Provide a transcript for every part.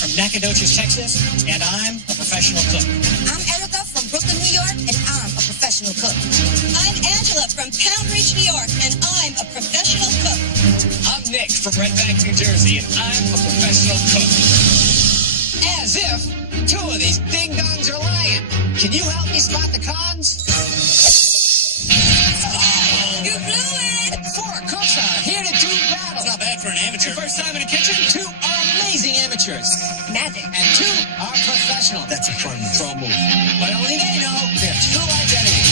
from Nacogdoches, Texas, and I'm a professional cook. I'm Erica from Brooklyn, New York, and I'm a professional cook. I'm Angela from Pound Ridge, New York, and I'm a professional cook. I'm Nick from Red Bank, New Jersey, and I'm a professional cook. As if two of these ding-dongs are lying. Can you help me spot the cons? You blew it! 4 cooks are here to do battle. It's not bad for an amateur. Your first time in the kitchen? 2 are amazing amateurs. Magic. And 2 are professional. That's a pro move. But only they know their true identities.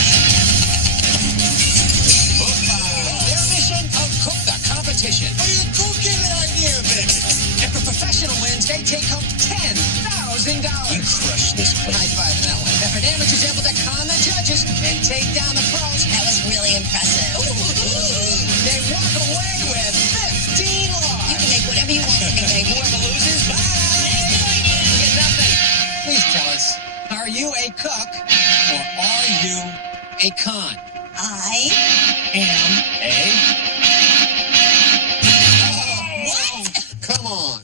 Their mission of cook the competition. What are you cooking the idea, baby? If a professional wins, they take home $10,000. You crush this place. High five on that one. If an amateur's able to con the judges and take down the pros, That was really impressive. they walk away with 15 loss. You can make whatever you want from me, baby. Whoever loses, bye. You get nothing. Please tell us, are you a cook or are you a con? I Am a... Come on.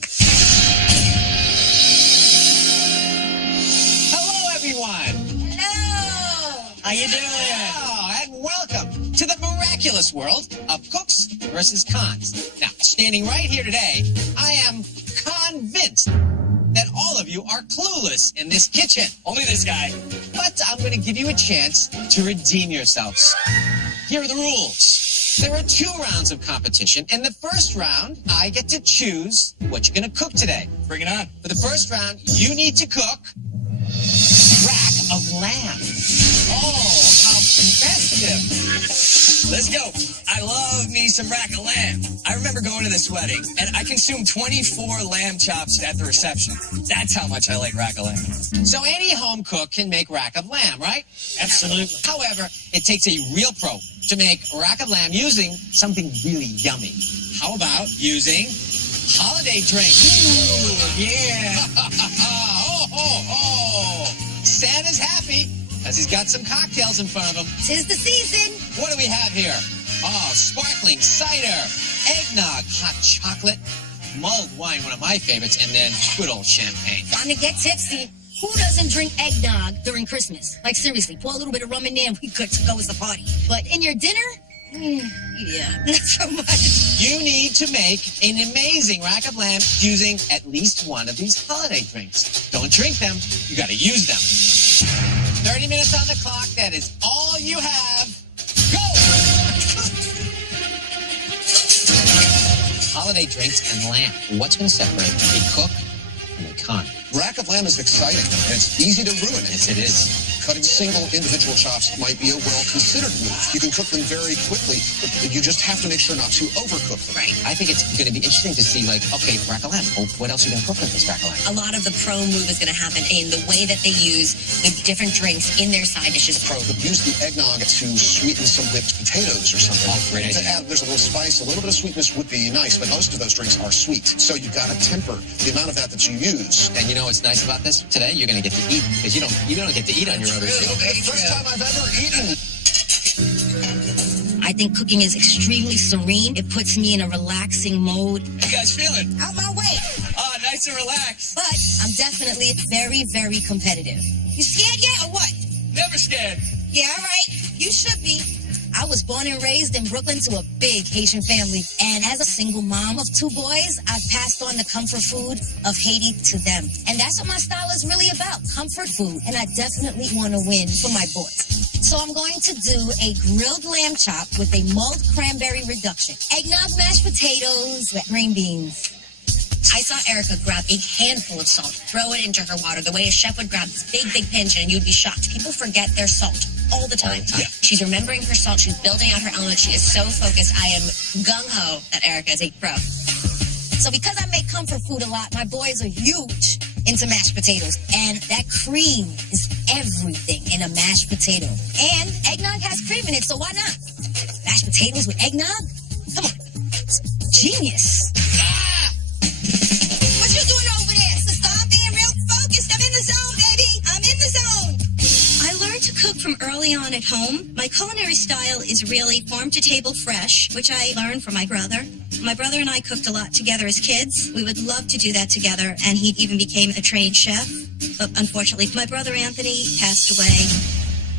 Hello, everyone. know. How you doing? Oh, and welcome to the miraculous world of cooks versus cons. Now, standing right here today, I am convinced that all of you are clueless in this kitchen. Only this guy. But I'm going to give you a chance to redeem yourselves. Here are the rules. There are 2 rounds of competition. In the first round, I get to choose what you're going to cook today. Bring it on. For the first round, you need to cook rack of lamb. Oh, how festive. Let's go. I love me some rack of lamb. I remember going to this wedding, and I consumed 24 lamb chops at the reception. That's how much I like rack of lamb. So any home cook can make rack of lamb, right? Absolutely. However, it takes a real pro to make rack of lamb using something really yummy. How about using holiday drink? Ooh, yeah. oh. Santa's happy because he's got some cocktails in front of him. 'Tis the season. What do we have here? Oh, sparkling cider, eggnog, hot chocolate, mulled wine, one of my favorites, and then good old champagne. Time to get tipsy. Who doesn't drink eggnog during Christmas? Like, seriously, pour a little bit of rum in there and we good to go as the party. But in your dinner? Yeah, not so much. You need to make an amazing rack of lamb using at least one of these holiday drinks. Don't drink them, you gotta use them. 30 minutes on the clock, that is all you have. Go! Holiday drinks and lamb. What's gonna separate a cook from a con? Rack of lamb is exciting, and it's easy to ruin it. Yes, it is. Cutting single individual chops might be a well-considered move. You can cook them very quickly, but you just have to make sure not to overcook them. Right. I think it's going to be interesting to see, like, okay, rack of lamb. Well, what else are you going to cook with this rack of lamb? A lot of the pro move is going to happen in the way that they use the different drinks in their side dishes. Pro could use the eggnog to sweeten some whipped potatoes or something. Oh, great To idea. add, there's a little spice, a little bit of sweetness would be nice, but most of those drinks are sweet. So you got to temper the amount of that you use. And you know what's nice about this? Today, you're going to get to eat, because you don't get to eat on your other show. It'll be the first time I've ever eaten. I think cooking is extremely serene. It puts me in a relaxing mode. How you guys feeling? Out my way. Oh, nice and relaxed. But I'm definitely very, very competitive. You scared yet or what? Never scared. Yeah, all right. You should be. I was born and raised in Brooklyn to a big Haitian family. And as a single mom of 2 boys, I've passed on the comfort food of Haiti to them. And that's what my style is really about, comfort food. And I definitely want to win for my boys. So I'm going to do a grilled lamb chop with a mulled cranberry reduction. Eggnog, mashed potatoes, with green beans. I saw Erica grab a handful of salt, throw it into her water, the way a chef would grab this big pinch and you'd be shocked. People forget their salt all the time. Yeah. She's remembering her salt. She's building out her element. She is so focused. I am gung-ho that Erica is a pro. So because I make comfort food a lot, my boys are huge into mashed potatoes. And that cream is everything in a mashed potato. And eggnog has cream in it, so why not? Mashed potatoes with eggnog? Come on. It's genius. Ah! What you doing over there, sister? I'm being real focused. I'm in the zone, baby. I'm in the zone. I learned to cook from early on at home. My culinary style is really farm to table fresh, which I learned from my brother. My brother and I cooked a lot together as kids. We would love to do that together, and he even became a trained chef. But unfortunately, my brother Anthony passed away,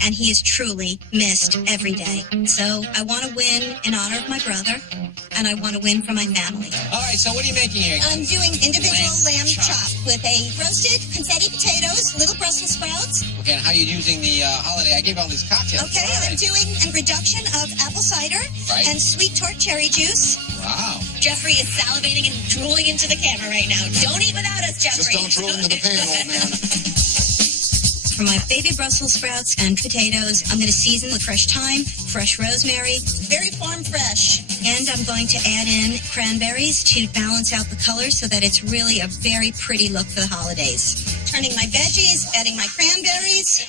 and he is truly missed every day. So I want to win in honor of my brother, and I want to win for my family. All right, so what are you making here? I'm doing individual lamb chop. chop with a roasted confetti potatoes, little Brussels sprouts. Okay, and how are you using the holiday? I gave all these cocktails. Okay, All I'm right. doing a reduction of apple cider Right. and sweet tart cherry juice. Wow. Jeffrey is salivating and drooling into the camera right now. Don't eat without us, Jeffrey. Just don't drool into the pan, old man. For my baby Brussels sprouts and potatoes, I'm going to season with fresh thyme, fresh rosemary, very farm fresh. And I'm going to add in cranberries to balance out the color so that it's really a very pretty look for the holidays. Turning my veggies, adding my cranberries.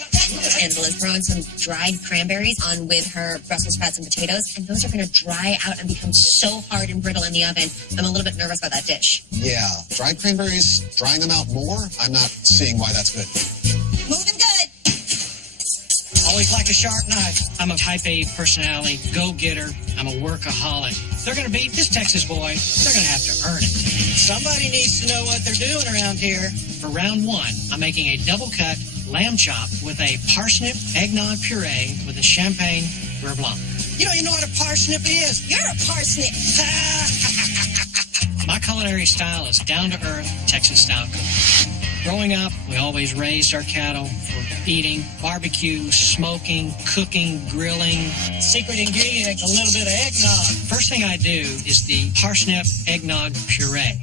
Angela's throwing some dried cranberries on with her Brussels sprouts and potatoes, and those are going to dry out and become so hard and brittle in the oven. I'm a little bit nervous about that dish. Yeah, dried cranberries, drying them out more, I'm not seeing why that's good. Moving good. Always like a sharp knife. I'm a type A personality, go-getter. I'm a workaholic. If they're going to beat this Texas boy, they're going to have to earn it. Somebody needs to know what they're doing around here. For round one, I'm making a double-cut lamb chop with a parsnip eggnog puree with a champagne beurre blanc. You don't even know what a parsnip is. You're a parsnip. My culinary style is down-to-earth Texas-style cooking. Growing up, we always raised our cattle for eating, barbecue, smoking, cooking, grilling. Secret ingredient, a little bit of eggnog. First thing I do is the parsnip eggnog puree.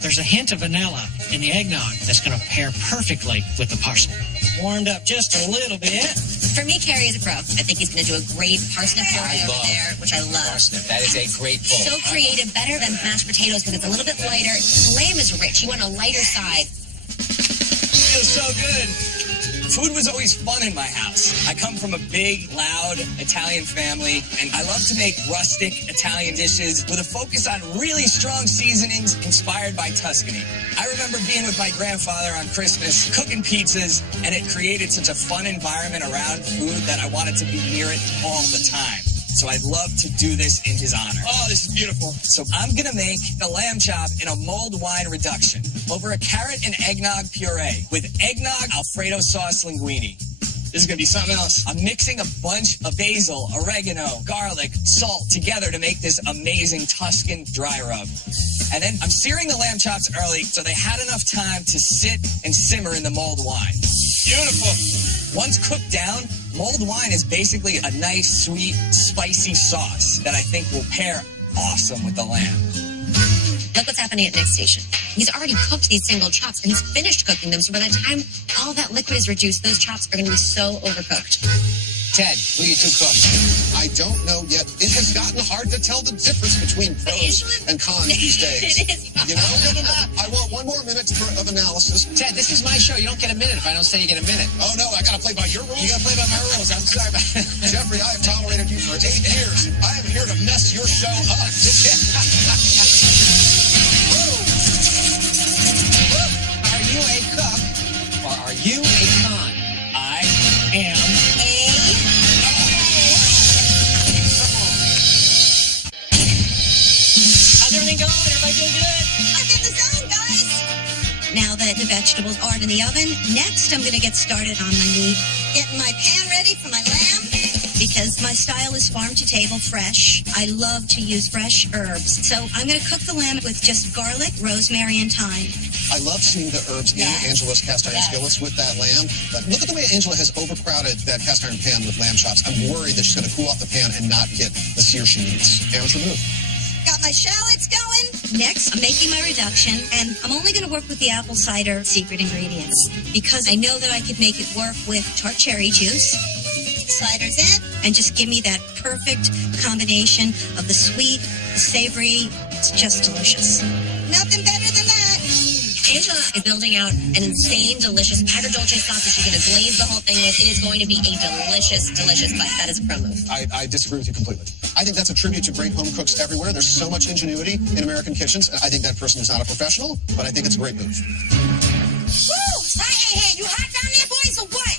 There's a hint of vanilla in the eggnog that's going to pair perfectly with the parsnip. Warmed up just a little bit. For me, Carrie is a pro. I think he's going to do a great parsnip puree over love there, which I love. Parsnip. That is a great bowl. So creative, better than mashed potatoes because it's a little bit lighter. Lamb is rich. You want a lighter side. Feels so good. Food was always fun in my house. I come from a big, loud Italian family, and I love to make rustic Italian dishes with a focus on really strong seasonings inspired by Tuscany. I remember being with my grandfather on Christmas, cooking pizzas, and it created such a fun environment around food that I wanted to be near it all the time. So I'd love to do this in his honor. Oh, this is beautiful. So I'm going to make the lamb chop in a mulled wine reduction over a carrot and eggnog puree with eggnog Alfredo sauce linguine. This is going to be something else. I'm mixing a bunch of basil, oregano, garlic, salt together to make this amazing Tuscan dry rub. And then I'm searing the lamb chops early so they had enough time to sit and simmer in the mulled wine. Beautiful. Once cooked down, mulled wine is basically a nice, sweet, spicy sauce that I think will pair awesome with the lamb. Look what's happening at Nick's station. He's already cooked these single chops, and he's finished cooking them. So by the time all that liquid is reduced, those chops are going to be so overcooked. Ted, who are you two cooks? I don't know yet. It has gotten hard to tell the difference between pros and cons these days. It is. You know? I want one more minute of analysis. Ted, this is my show. You don't get a minute if I don't say you get a minute. Oh, no, I got to play by your rules? You got to play by my rules. I'm sorry about Jeffrey, I have tolerated you for 8 years. I am here to mess your show up. Are you a cook or are you a con? I am How's everything going? Everybody doing good? I'm in the zone, guys. Now that the vegetables are in the oven, next I'm going to get started on my meat. Getting my pan ready for my lamb because my style is farm to table fresh. I love to use fresh herbs. So I'm going to cook the lamb with just garlic, rosemary, and thyme. I love seeing the herbs in Angela's cast iron skillets with that lamb. But look at the way Angela has overcrowded that cast iron pan with lamb chops. I'm worried that she's going to cool off the pan and not get the sear she needs. Amateur move. Got my shallots going. Next, I'm making my reduction, and I'm only going to work with the apple cider secret ingredients because I know that I could make it work with tart cherry juice. Cider's in, and just give me that perfect combination of the sweet, the savory. It's just delicious. Nothing better than that. Angela is building out an insane, delicious agrodolce sauce that she's going to glaze the whole thing with. It is going to be a delicious, delicious bite. That is a pro move. I disagree with you completely. I think that's a tribute to great home cooks everywhere. There's so much ingenuity in American kitchens. I think that person is not a professional, but I think it's a great move. Woo! Hey, you hot down there, boys, or what?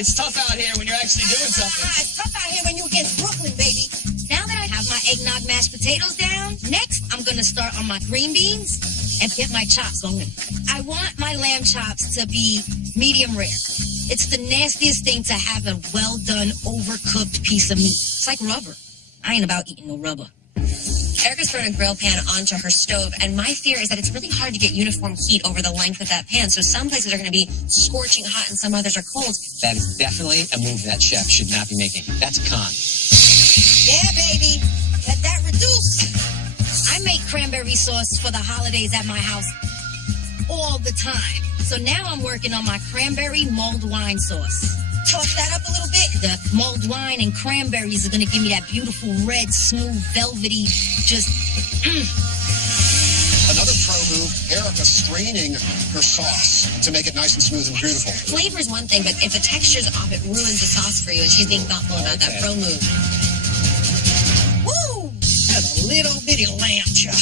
It's tough out here when you're actually doing something. It's tough out here when you're against Brooklyn, baby. Now that I have my eggnog mashed potatoes down. Next, I'm going to start on my green beans and get my chops on them. I want my lamb chops to be medium rare. It's the nastiest thing to have a well-done, overcooked piece of meat. It's like rubber. I ain't about eating no rubber. Erica's thrown a grill pan onto her stove, and my fear is that it's really hard to get uniform heat over the length of that pan. So some places are going to be scorching hot and some others are cold. That is definitely a move that chef should not be making. That's a con. Yeah, baby. Let that reduce. I make cranberry sauce for the holidays at my house all the time. So now I'm working on my cranberry mulled wine sauce. Toss that up a little bit. The mulled wine and cranberries are going to give me that beautiful red, smooth, velvety, just, Another pro move, Erica straining her sauce to make it nice and smooth and beautiful. Flavor is one thing, but if the texture's off, it ruins the sauce for you, and she's being thoughtful about that pro move. woo! A little bitty lamb chop.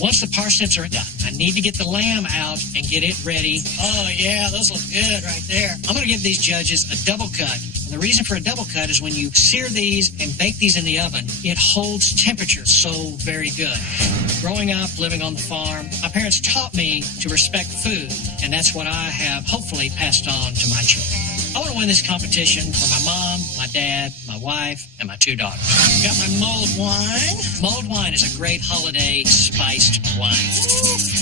Once the parsnips are done, I need to get the lamb out and get it ready. Oh, yeah, those look good right there. I'm going to give these judges a double cut. And the reason for a double cut is when you sear these and bake these in the oven, it holds temperature so very good. Growing up, living on the farm, my parents taught me to respect food, and that's what I have hopefully passed on to my children. I want to win this competition for my mom, my dad, my wife, and my 2 daughters. Got my mulled wine. Mulled wine is a great holiday spiced wine.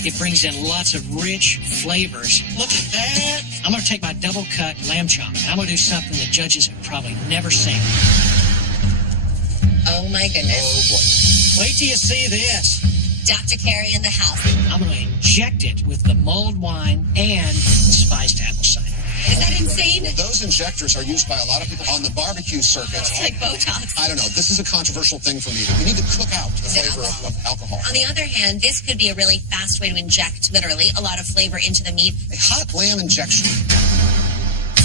It brings in lots of rich flavors. Look at that. I'm going to take my double-cut lamb chop, and I'm going to do something the judges have probably never seen. Oh, my goodness. Oh, boy. Wait till you see this. Dr. Carey in the house. I'm going to inject it with the mulled wine and the spiced apple cider. Is that insane? Well, those injectors are used by a lot of people on the barbecue circuit. It's like Botox. I don't know. This is a controversial thing for me. We need to cook out the flavor of alcohol. On the other hand, this could be a really fast way to inject, literally, a lot of flavor into the meat. A hot lamb injection.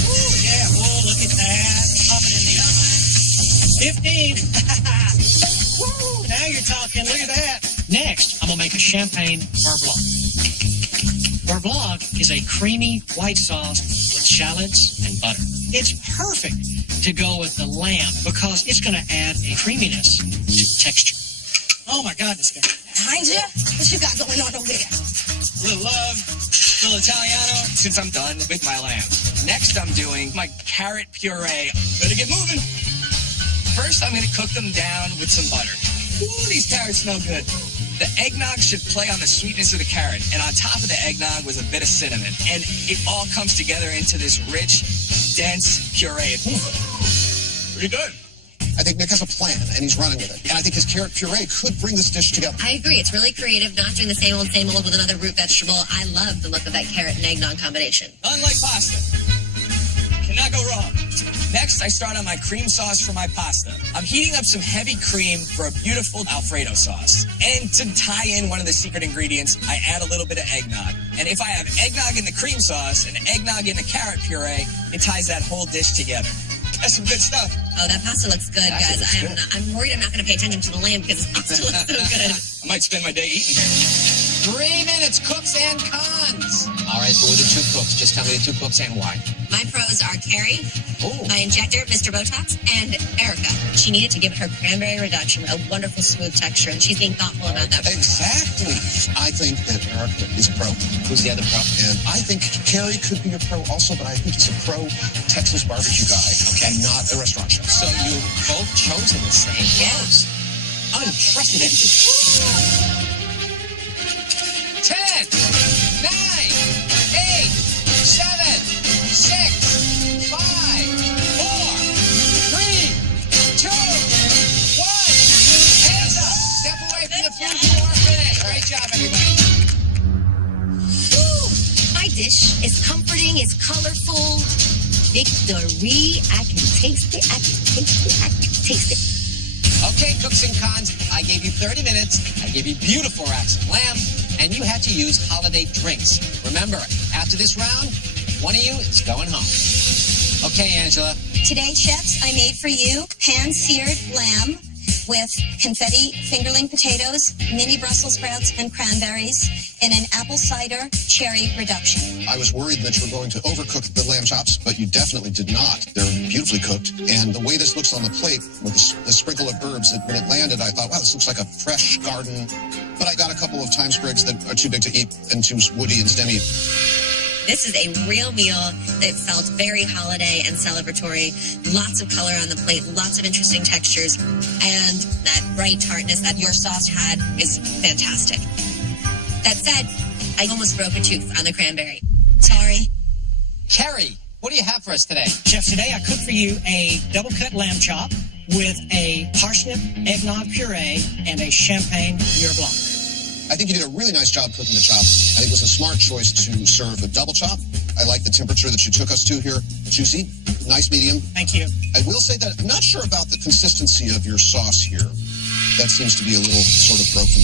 Ooh, yeah, whoa, look at that. Pop it in the oven. 15. Woo, now you're talking. Look at that. Next, I'm going to make a champagne beurre blanc. Beurre blanc is a creamy white sauce with shallots and butter. It's perfect to go with the lamb because it's going to add a creaminess to texture. Oh, my God, this guy. Behind you? What you got going on over there? A little love, a little Italiano, since I'm done with my lamb. Next, I'm doing my carrot puree. Better get moving. First, I'm going to cook them down with some butter. Ooh, these carrots smell good. The eggnog should play on the sweetness of the carrot, and on top of the eggnog was a bit of cinnamon. And it all comes together into this rich, dense puree. Pretty good. I think Nick has a plan, and he's running with it. And I think his carrot puree could bring this dish together. I agree. It's really creative, not doing the same old with another root vegetable. I love the look of that carrot and eggnog combination. Unlike pasta. Cannot go wrong. Next, I start on my cream sauce for my pasta. I'm heating up some heavy cream for a beautiful Alfredo sauce. And to tie in one of the secret ingredients, I add a little bit of eggnog. And if I have eggnog in the cream sauce and eggnog in the carrot puree, it ties that whole dish together. That's some good stuff. Oh, that pasta looks good, guys. I'm worried I'm not going to pay attention to the lamb because the pasta looks so good. I might spend my day eating here. 3 minutes, cooks and cons. All right, who are the 2 cooks? Just tell me the 2 cooks and why. My pros are Carrie, Oh. my injector, Mr. Botox, and Erica. She needed to give her cranberry reduction a wonderful smooth texture, and she's being thoughtful about that. Exactly. I think that Erica is a pro. Who's the other pro? And I think Carrie could be a pro also, but I think he's a pro Texas barbecue guy. Okay. Not a restaurant chef. So you've both chosen the same pros. Unprecedented. 10, 9, 8, 7, 6, 5, 4, 3, 2, 1. Hands up. Step away from the food. You are finished. Great job, everybody. Woo! My dish is comforting, it's colorful. Victory. I can taste it. I can taste it. I can taste it. Okay, cooks and cons, I gave you 30 minutes. I gave you beautiful racks of lamb, and you had to use holiday drinks. Remember, after this round, one of you is going home. Okay, Angela. Today, chefs, I made for you pan-seared lamb with confetti fingerling potatoes, mini Brussels sprouts, and cranberries in an apple cider cherry reduction. I was worried that you were going to overcook the lamb chops, but you definitely did not. They're beautifully cooked. And the way this looks on the plate with the sprinkle of herbs, when it landed, I thought, wow, this looks like a fresh garden. But I got a couple of thyme sprigs that are too big to eat and too woody and stemmy. This is a real meal that felt very holiday and celebratory. Lots of color on the plate, lots of interesting textures, and that bright tartness that your sauce had is fantastic. That said, I almost broke a tooth on the cranberry. Sorry. Kerry, what do you have for us today? Chef, today I cooked for you a double-cut lamb chop with a parsnip eggnog puree and a champagne beurre blanc. I think you did a really nice job cooking the chop. I think it was a smart choice to serve a double chop. I like the temperature that you took us to here. Juicy, nice medium. Thank you. I will say that I'm not sure about the consistency of your sauce here. That seems to be a little sort of broken.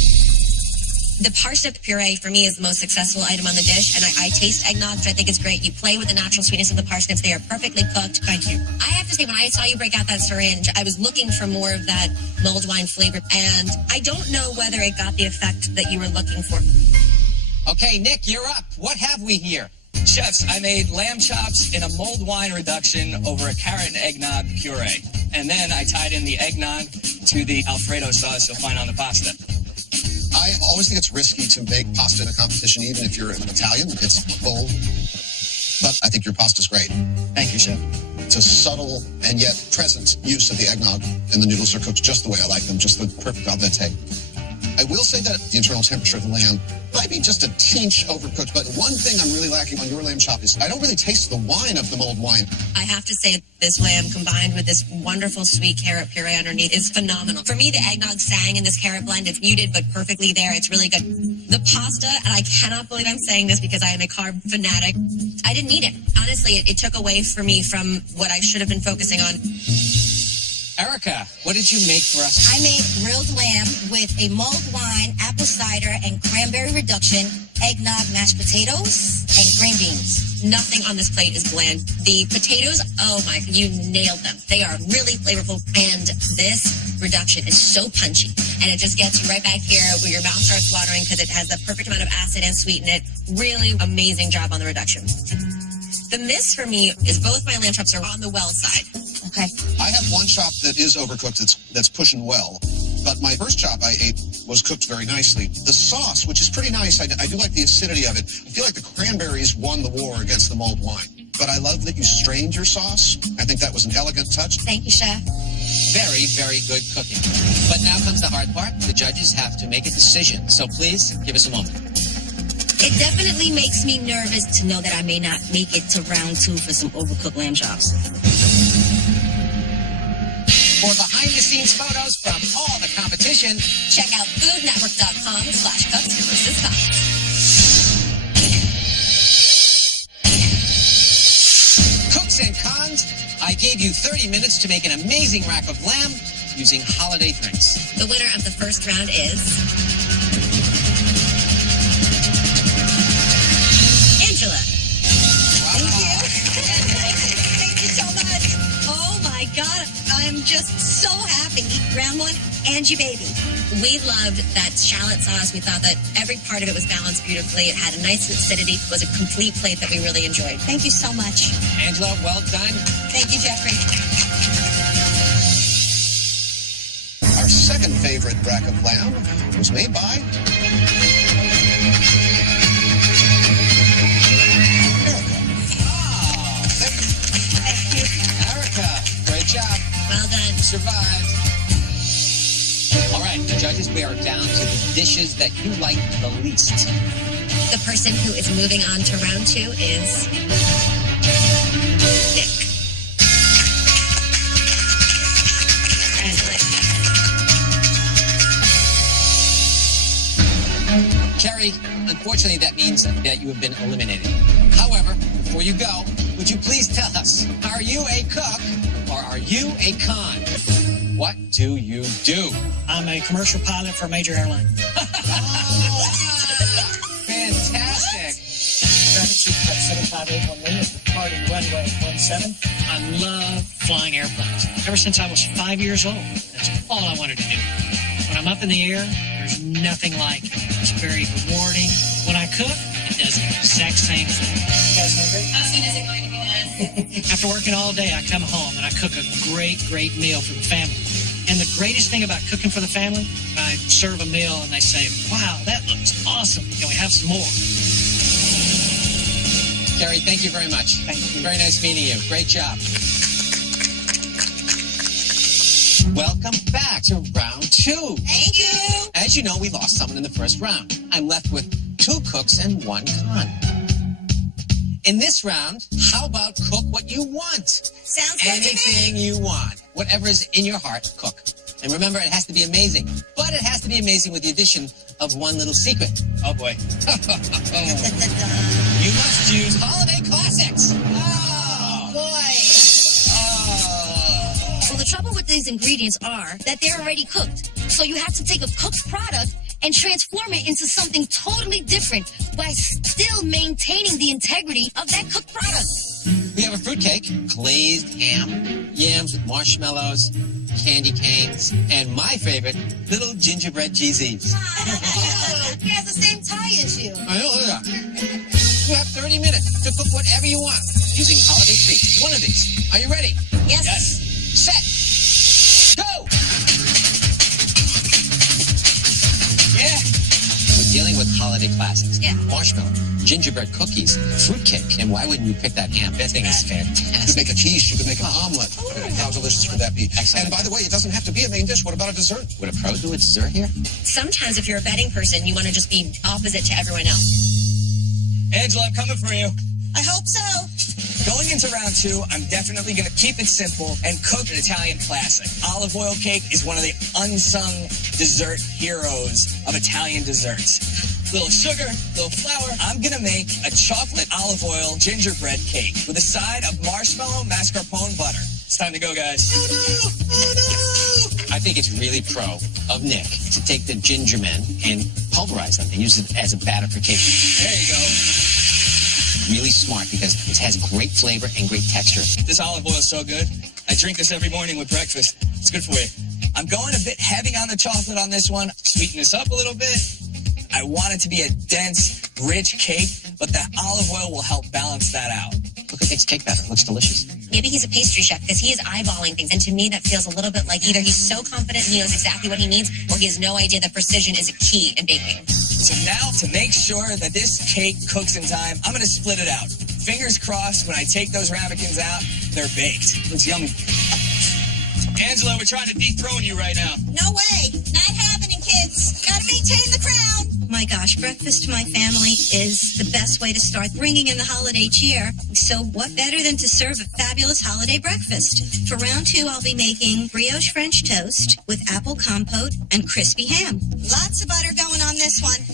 The parsnip puree, for me, is the most successful item on the dish, and I taste eggnog, which I think is great. You play with the natural sweetness of the parsnips. They are perfectly cooked. Thank you. I have to say, when I saw you break out that syringe, I was looking for more of that mulled wine flavor, and I don't know whether it got the effect that you were looking for. Okay, Nick, you're up. What have we here? Chefs, I made lamb chops in a mulled wine reduction over a carrot and eggnog puree. And then I tied in the eggnog to the Alfredo sauce you'll find on the pasta. I always think it's risky to make pasta in a competition, even if you're an Italian. It's bold. But I think your pasta's great. Thank you, Chef. It's a subtle and yet present use of the eggnog, and the noodles are cooked just the way I like them, just the perfect al dente. I will say that the internal temperature of the lamb might be just a tinge overcooked, but one thing I'm really lacking on your lamb chop is I don't really taste the wine of the mulled wine. I have to say, this lamb combined with this wonderful sweet carrot puree underneath is phenomenal. For me, the eggnog sang in this carrot blend. It's muted, but perfectly there. It's really good. The pasta, and I cannot believe I'm saying this because I am a carb fanatic, I didn't need it. Honestly, it took away for me from what I should have been focusing on. Erica, what did you make for us? I made grilled lamb with a mulled wine, apple cider, and cranberry reduction, eggnog mashed potatoes, and green beans. Nothing on this plate is bland. The potatoes, oh my, you nailed them. They are really flavorful, and this reduction is so punchy, and it just gets you right back here where your mouth starts watering because it has the perfect amount of acid and sweet in it. Really amazing job on the reduction. The miss for me is both my lamb chops are on the well side. Okay. I have one chop that is overcooked that's pushing well, but my first chop I ate was cooked very nicely. The sauce, which is pretty nice, I do like the acidity of it. I feel like the cranberries won the war against the mulled wine. But I love that you strained your sauce. I think that was an elegant touch. Thank you, Chef. Very, very good cooking. But now comes the hard part. The judges have to make a decision. So please, give us a moment. It definitely makes me nervous to know that I may not make it to round 2 for some overcooked lamb chops. For behind-the-scenes photos from all the competition, Check out foodnetwork.com/cooks-cons. Cooks and Cons, I gave you 30 minutes to make an amazing rack of lamb using holiday drinks. The winner of the first round is Angela. Thank you. Thank you so much. Oh my God, I'm just so happy. Round 1, Angie baby. We loved that shallot sauce. We thought that every part of it was balanced beautifully. It had a nice acidity. It was a complete plate that we really enjoyed. Thank you so much. Angela, well done. Thank you, Jeffrey. Our second favorite rack of lamb was made by Erica. Oh, thank you. Erica, great job. Well done. You survived. All right, the judges, we are down to the dishes that you like the least. The person who is moving on to round 2 is Nick. Kerry, unfortunately, that means that you have been eliminated. However, before you go, would you please tell us, are you a cook or are you a con? What do you do? I'm a commercial pilot for a major airline. Fantastic. Traffic Secret 75811 is departing runway 17. I love flying airplanes. Ever since I was 5 years old, that's all I wanted to do. When I'm up in the air, there's nothing like it. It's very rewarding, When I cook, it does the exact same thing. You guys hungry? How soon is it going to be done? After working all day, I come home and I cook a great meal for the family. And the greatest thing about cooking for the family, I serve a meal and they say, wow, that looks awesome. Can we have some more? Gary, thank you very much. Thank you. Very nice meeting you. Great job. Welcome back to round 2. Thank you. As you know, we lost someone in the first round. I'm left with 2 cooks and 1 con. In this round, how about cook what you want? Sounds good to me. Anything you want. Whatever is in your heart, cook. And remember, it has to be amazing. But it has to be amazing with the addition of one little secret. Oh, boy. You must use holiday classics. Oh, boy. Well, the trouble with these ingredients are that they're already cooked. So you have to take a cooked product and transform it into something totally different by still maintaining the integrity of that cooked product. We have a fruitcake, glazed ham, yams with marshmallows, candy canes, and my favorite, little gingerbread GZs. He has the same tie as you. I know that. You have 30 minutes to cook whatever you want using holiday treats. One of these. Are you ready? Yes. Set. Go! Yeah. We're dealing with holiday classics. Yeah. Marshmallow, gingerbread cookies, fruitcake. And why wouldn't you pick that ham? That thing is You could fantastic. make a quiche. You could make an omelet. How delicious would that be? Excellent. And by the way, it doesn't have to be a main dish. What about a dessert? Would a pro do a dessert here? Sometimes if you're a betting person, you want to just be opposite to everyone else. Angela, I'm coming for you. I hope so. Going into round 2, I'm definitely going to keep it simple and cook an Italian classic. Olive oil cake is one of the unsung dessert heroes of Italian desserts. Little sugar, little flour. I'm going to make a chocolate olive oil gingerbread cake with a side of marshmallow mascarpone butter. It's time to go, guys. Oh, no! Oh, no! I think it's really pro of Nick to take the ginger men and pulverize them and use it as a batter for cake. There you go. Really smart because it has great flavor and great texture. This olive oil is so good. I drink this every morning with breakfast. It's good for you. I'm going a bit heavy on the chocolate on this one. Sweeten this up a little bit. I want it to be a dense, rich cake, but that olive oil will help balance that out. Look at Nick's cake batter. It looks delicious. Maybe he's a pastry chef because he is eyeballing things. And to me, that feels a little bit like either he's so confident he knows exactly what he needs, or he has no idea that precision is a key in baking. So now, to make sure that this cake cooks in time, I'm going to split it out. Fingers crossed, when I take those ramekins out, they're baked. Looks yummy. Angela, we're trying to dethrone you right now. No way. Not happening, kids. Gotta maintain the crown. My gosh, breakfast to my family is the best way to start bringing in the holiday cheer. So what better than to serve a fabulous holiday breakfast? For round 2, I'll be making brioche French toast with apple compote and crispy ham. Lots of butter going on this one.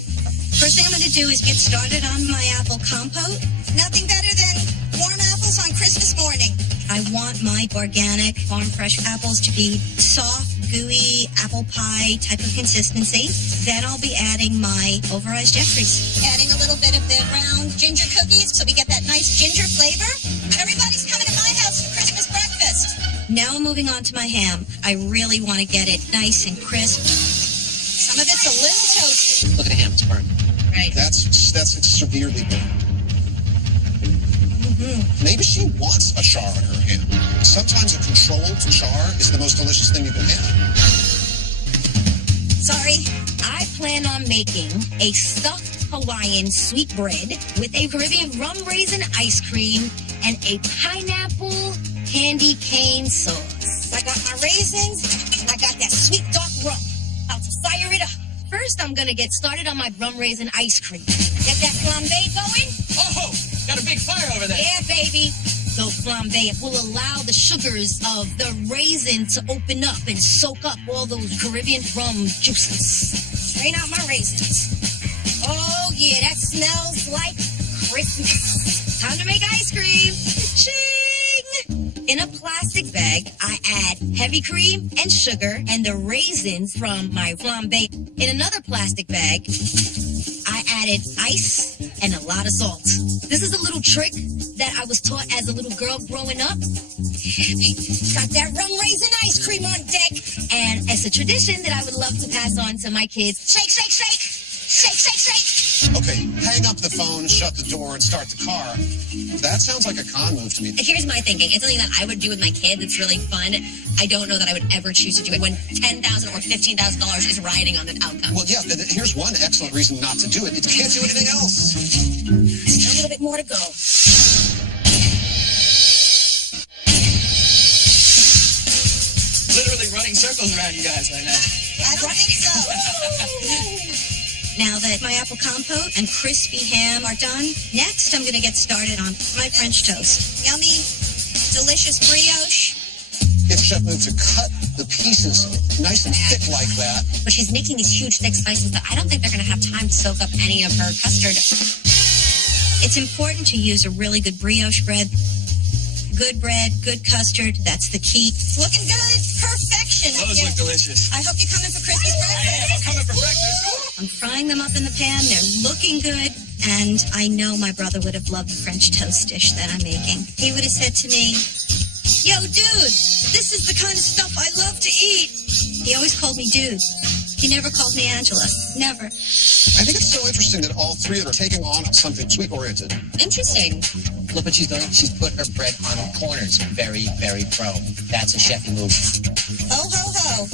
First thing I'm going to do is get started on my apple compote. Nothing better than warm apples on Christmas morning. I want my organic farm fresh apples to be soft, gooey, apple pie type of consistency. Then I'll be adding my pulverized Jeffries. Adding a little bit of the round ginger cookies so we get that nice ginger flavor. Everybody's coming to my house for Christmas breakfast. Now I'm moving on to my ham. I really want to get it nice and crisp. Some of it's a little toasted. Look at the ham. It's burned. Right. That's severely burned. Maybe she wants a char on her ham. Sometimes a controlled char is the most delicious thing you can have. Sorry. I plan on making a stuffed Hawaiian sweetbread with a Caribbean rum raisin ice cream and a pineapple candy cane sauce. I got my raisins and I got that sweet dark rum. I'll fire it up. First, I'm going to get started on my rum raisin ice cream. Get that flambe going? Oh, got a big fire over there. Yeah, baby. So flambe, it will allow the sugars of the raisin to open up and soak up all those Caribbean rum juices. Strain out my raisins. Oh, yeah, that smells like Christmas. Time to make ice cream. Ching! In a plastic bag, I add heavy cream and sugar and the raisins from my flambe. In another plastic bag, I added ice and a lot of salt. This is a little trick that I was taught as a little girl growing up. Got that rum raisin ice cream on deck. And it's a tradition that I would love to pass on to my kids. Shake, shake, shake. Shake, shake, shake. Okay, hang up the phone, shut the door, and start the car. That sounds like a con move to me. Here's my thinking. It's something that I would do with my kids. It's really fun. I don't know that I would ever choose to do it when $10,000 or $15,000 is riding on the outcome. Well, yeah, here's one excellent reason not to do it. It can't do anything else. A little bit more to go. Literally running circles around you guys right now. I don't think so. Now that my apple compote and crispy ham are done, next I'm going to get started on my French toast. Yummy, delicious brioche. It's Chef move to cut the pieces nice and thick like that. But she's making these huge, thick slices that I don't think they're going to have time to soak up any of her custard. It's important to use a really good brioche bread. Good bread, good custard, that's the key. It's looking good. Perfection. Those look delicious. I hope you're coming for Christmas I am. breakfast. I'm coming for breakfast. I'm frying them up in the pan. They're looking good. And I know my brother would have loved the French toast dish that I'm making. He would have said to me, "Yo, dude, this is the kind of stuff I love to eat." He always called me dude. He never called me Angela. Never. I think it's so interesting that all three are taking on something sweet-oriented. Interesting. Look what she's doing. She's put her bread on corners. Very, very pro. That's a chefy move. Ho, ho, ho.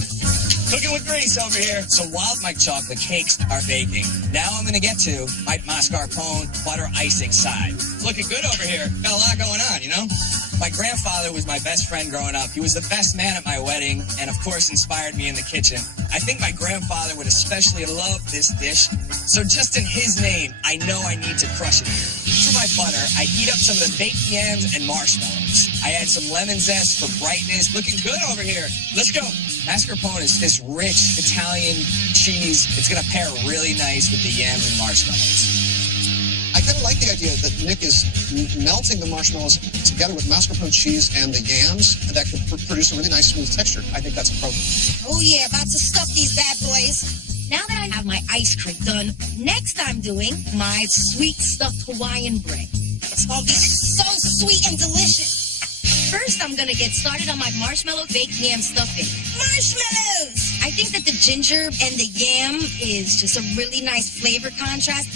Cooking with grease over here. So while my chocolate cakes are baking, now I'm going to get to my mascarpone butter icing side. Looking good over here. Got a lot going on, you know? My grandfather was my best friend growing up. He was the best man at my wedding and, of course, inspired me in the kitchen. I think my grandfather would especially love this dish. So just in his name, I know I need to crush it here. For my butter, I heat up some of the baked yams and marshmallows. I add some lemon zest for brightness. Looking good over here. Let's go. Mascarpone is this rich Italian cheese. It's going to pair really nice with the yams and marshmallows. I kind of like the idea that Nick is melting the marshmallows together with mascarpone cheese and the yams. That could produce a really nice smooth texture. I think that's a pro. Oh, yeah, about to stuff these bad boys. Now that I have my ice cream done, next I'm doing my sweet stuffed Hawaiian bread. It's going to be so sweet and delicious. First, I'm going to get started on my marshmallow baked yam stuffing. Marshmallows! I think that the ginger and the yam is just a really nice flavor contrast.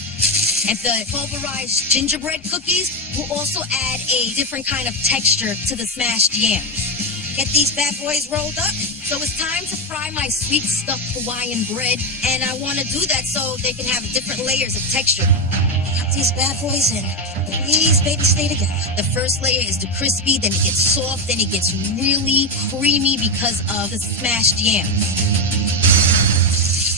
And the pulverized gingerbread cookies will also add a different kind of texture to the smashed yams. Get these bad boys rolled up. So it's time to fry my sweet stuffed Hawaiian bread. And I want to do that so they can have different layers of texture. Cut these bad boys in. Please, baby, stay together. The first layer is the crispy, then it gets soft, then it gets really creamy because of the smashed yams.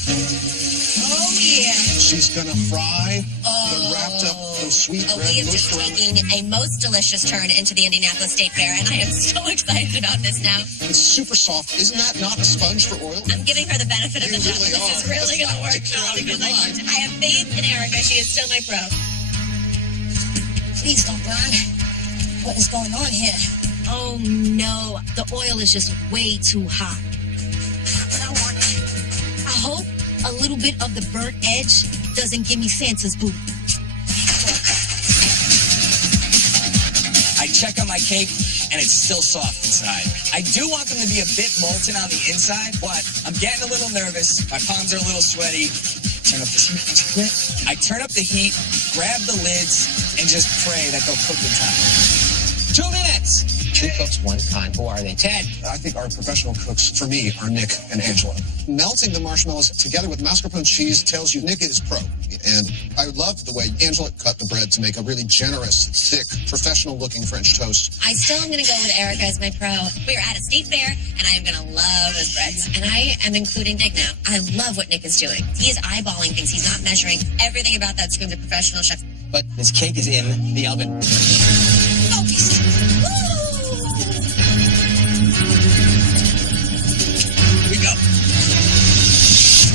Oh, yeah. She's going to fry the wrapped up, those sweet bread. We have just taken a most delicious turn into the Indianapolis State Fair, and I am so excited about this now. It's super soft. Isn't that not a sponge for oil? I'm giving her the benefit of the doubt. really This is are. really going to work out because I have faith in Erica. She is still my pro. Please don't burn. What is going on here? Oh, no. The oil is just way too hot. I don't want it. I hope a little bit of the burnt edge doesn't give me Santa's boot. I check on my cake, and it's still soft inside. I do want them to be a bit molten on the inside, but I'm getting a little nervous. My palms are a little sweaty. Turn up the heat. I turn up the heat, grab the lids, and just pray that they'll cook in time. 2 minutes. 2 cooks, 1 con. Who are they? Ted. I think our professional cooks, for me, are Nick and Angela. Melting the marshmallows together with mascarpone cheese tells you Nick is pro. And I loved the way Angela cut the bread to make a really generous, thick, professional-looking French toast. I still am going to go with Erica as my pro. We are at a state fair, and I am going to love those breads. And I am including Nick now. I love what Nick is doing. He is eyeballing things. He's not measuring. Everything about that screams a professional chef. But this cake is in the oven. Focus. Here we go.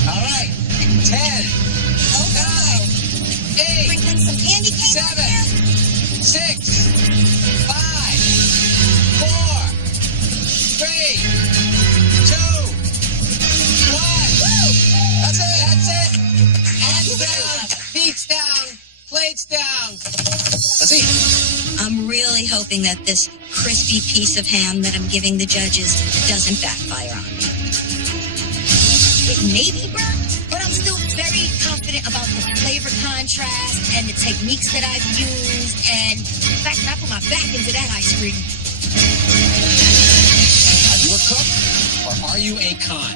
All right. 10, Oh, no. 8, Bring them some candy cane 7, over here. 6, 5, 4, 3, 2, 1. That's it. Hands down, feet down, plates down. Let's eat. I'm really hoping that this crispy piece of ham that I'm giving the judges doesn't backfire on me. It may be burnt, but I'm still very confident confident about the flavor contrast and the techniques that I've used, and the fact that I put my back into that ice cream. Are you a cook or are you a con?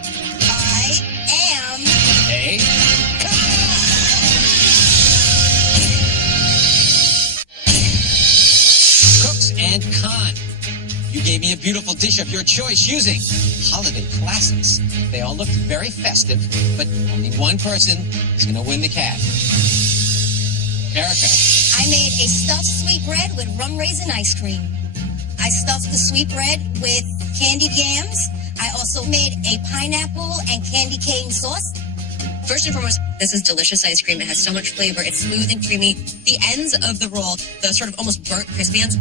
I am A Cooks and Con. You gave me a beautiful dish of your choice using holiday classics. They all looked very festive, but only one person is going to win the cash. Erica. I made a stuffed sweetbread with rum raisin ice cream. I stuffed the sweetbread with candied yams. I also made a pineapple and candy cane sauce. First and foremost, this is delicious ice cream. It has so much flavor. It's smooth and creamy. The ends of the roll, the sort of almost burnt crispy ends,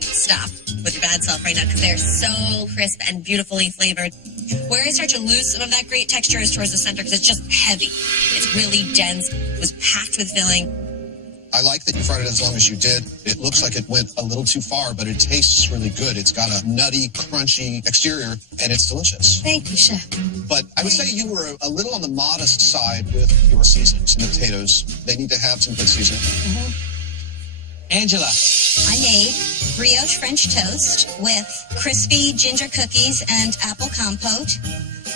stop with your bad self right now because they're so crisp and beautifully flavored. Where I start to lose some of that great texture is towards the center because it's just heavy. It's really dense. It was packed with filling. I like that you fried it as long as you did. It looks like it went a little too far, but it tastes really good. It's got a nutty, crunchy exterior, and it's delicious. Thank you, Chef. But I would say you were a little on the modest side with your seasonings and the potatoes. They need to have some good seasoning. Angela. I made brioche French toast with crispy ginger cookies and apple compote.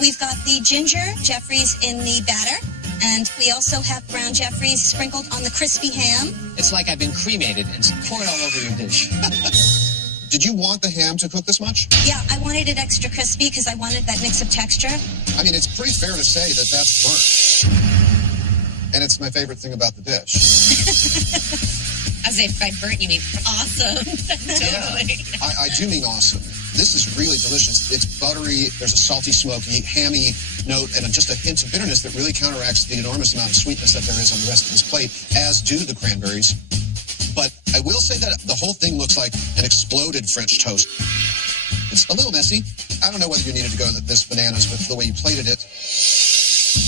We've got the ginger Jeffries in the batter, and we also have brown Jeffries sprinkled on the crispy ham. It's like I've been cremated and poured all over your dish. Did you want the ham to cook this much? Yeah, I wanted it extra crispy because I wanted that mix of texture. I mean, it's pretty fair to say that that's burnt. And it's my favorite thing about the dish. I was saying, by burnt, you mean awesome. Totally. Yeah, I do mean awesome. This is really delicious. It's buttery. There's a salty, smoky, hammy note, and just a hint of bitterness that really counteracts the enormous amount of sweetness that there is on the rest of this plate, as do the cranberries. But I will say that the whole thing looks like an exploded French toast. It's a little messy. I don't know whether you needed to go this bananas with the way you plated it.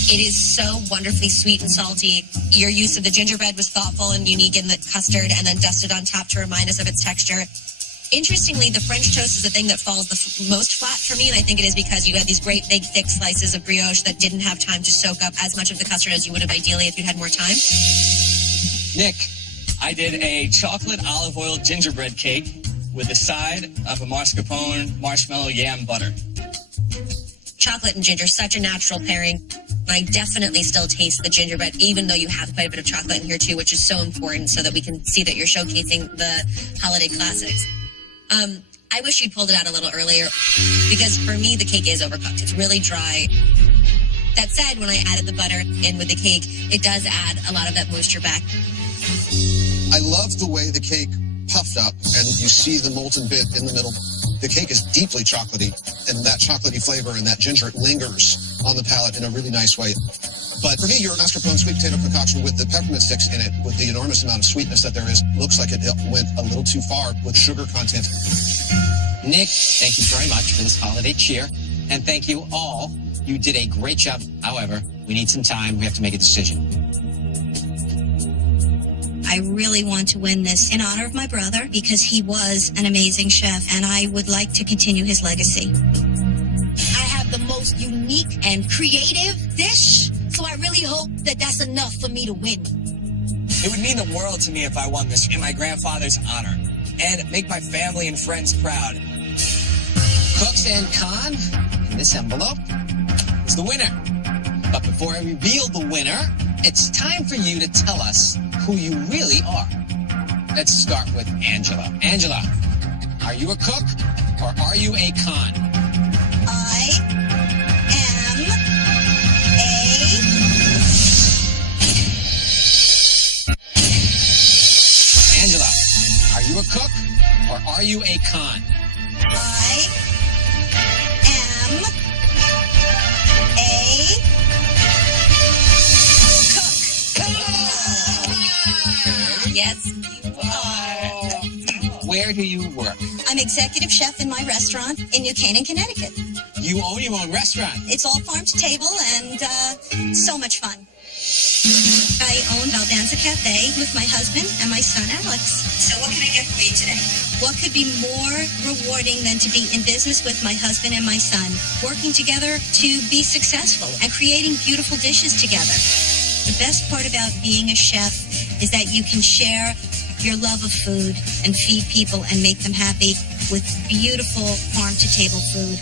It is so wonderfully sweet and salty. Your use of the gingerbread was thoughtful and unique in the custard and then dusted on top to remind us of its texture. Interestingly, the French toast is the thing that falls the most flat for me, and I think it is because you had these great big thick slices of brioche that didn't have time to soak up as much of the custard as you would have ideally if you'd had more time. Nick. I did a chocolate olive oil gingerbread cake with a side of a mascarpone marshmallow yam butter. Chocolate and ginger, such a natural pairing. I definitely still taste the gingerbread, even though you have quite a bit of chocolate in here too, which is so important so that we can see that you're showcasing the holiday classics. I wish you'd pulled it out a little earlier because for me, the cake is overcooked. It's really dry. That said, when I added the butter in with the cake, it does add a lot of that moisture back. I love the way the cake puffed up and you see the molten bit in the middle. The cake is deeply chocolatey, and that chocolatey flavor and that ginger lingers on the palate in a really nice way. But for me, your mascarpone sweet potato concoction with the peppermint sticks in it, with the enormous amount of sweetness that there is, looks like it went a little too far with sugar content. Nick, thank you very much for this holiday cheer. And thank you all. You did a great job. However, we need some time. We have to make a decision. I really want to win this in honor of my brother because he was an amazing chef and I would like to continue his legacy. I have the most unique and creative dish, so I really hope that that's enough for me to win. It would mean the world to me if I won this in my grandfather's honor and make my family and friends proud. Cooks and Con, in this envelope, is the winner. But before I reveal the winner, it's time for you to tell us who you really are. Let's start with Angela. Angela, are you a cook or are you a con? I am a... Angela, are you a cook or are you a con? I am a... Yes, you are. Where do you work? I'm executive chef in my restaurant in New Canaan, Connecticut. You own your own restaurant. It's all farm to table and so much fun. I own Valdanza Cafe with my husband and my son, Alex. So what can I get for you today? What could be more rewarding than to be in business with my husband and my son, working together to be successful and creating beautiful dishes together? The best part about being a chef is that you can share your love of food and feed people and make them happy with beautiful farm-to-table food.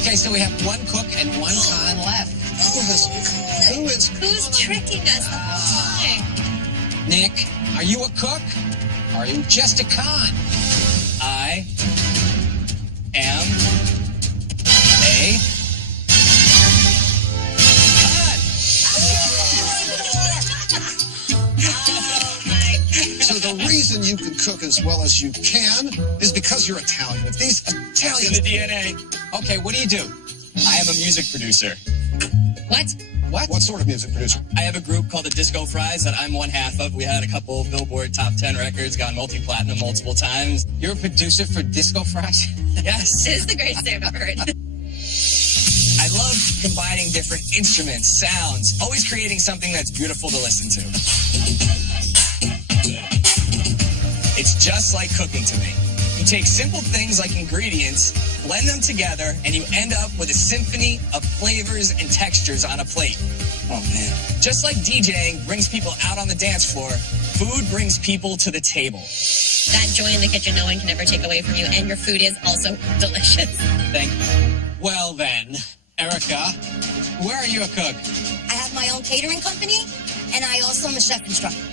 Okay, so we have one cook and one con left. Who's tricking us the whole time? Nick, are you a cook? Or are you just a con? I am a So the reason you can cook as well as you can is because you're Italian. If these Italians... in the DNA. Okay, what do you do? I am a music producer. What? What sort of music producer? I have a group called the Disco Fries that I'm one half of. We had a couple of Billboard Top 10 records, gone multi-platinum multiple times. You're a producer for Disco Fries? Yes. This is the greatest thing I've ever heard. I love combining different instruments, sounds, always creating something that's beautiful to listen to. It's just like cooking to me. You take simple things like ingredients, blend them together, and you end up with a symphony of flavors and textures on a plate. Oh, man. Just like DJing brings people out on the dance floor, food brings people to the table. That joy in the kitchen no one can ever take away from you, and your food is also delicious. Thank you. Well then, Erica, where are you a cook? I have my own catering company, and I also am a chef instructor.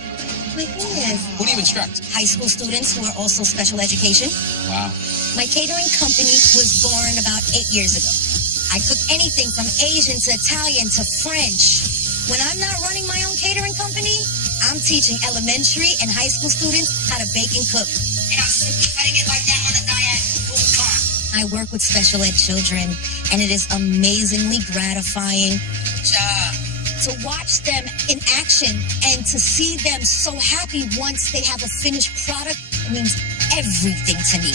My goodness. Who do you instruct? High school students who are also special education. Wow. My catering company was born about 8 years ago. I cook anything from Asian to Italian to French. When I'm not running my own catering company, I'm teaching elementary and high school students how to bake and cook. And I'm simply cutting it like that on the diet full time. I work with special ed children, and it is amazingly gratifying to watch them in action and to see them so happy once they have a finished product. It means everything to me.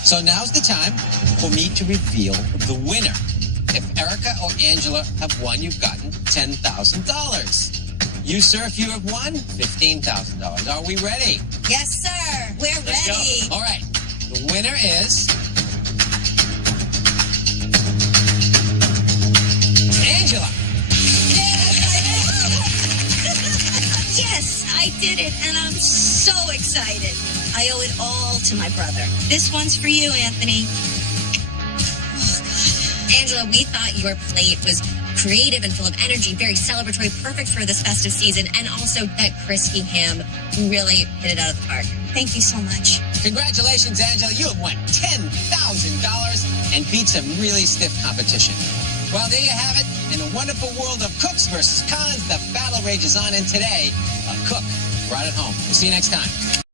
So now's the time for me to reveal the winner. If Erica or Angela have won, you've gotten $10,000. You, sir, if you have won, $15,000. Are we ready? Yes, sir. We're Let's ready. All right. The winner is Angela. Yes, I did it, and I'm so excited. I owe it all to my brother. This one's for you, Anthony. Angela, we thought your plate was creative and full of energy, very celebratory, perfect for this festive season, and also that crispy ham really hit it out of the park. Thank you so much. Congratulations, Angela. You have won $10,000 and beat some really stiff competition. Well, there you have it. In the wonderful world of cooks versus cons, the battle rages on. And today, a cook brought it home. We'll see you next time.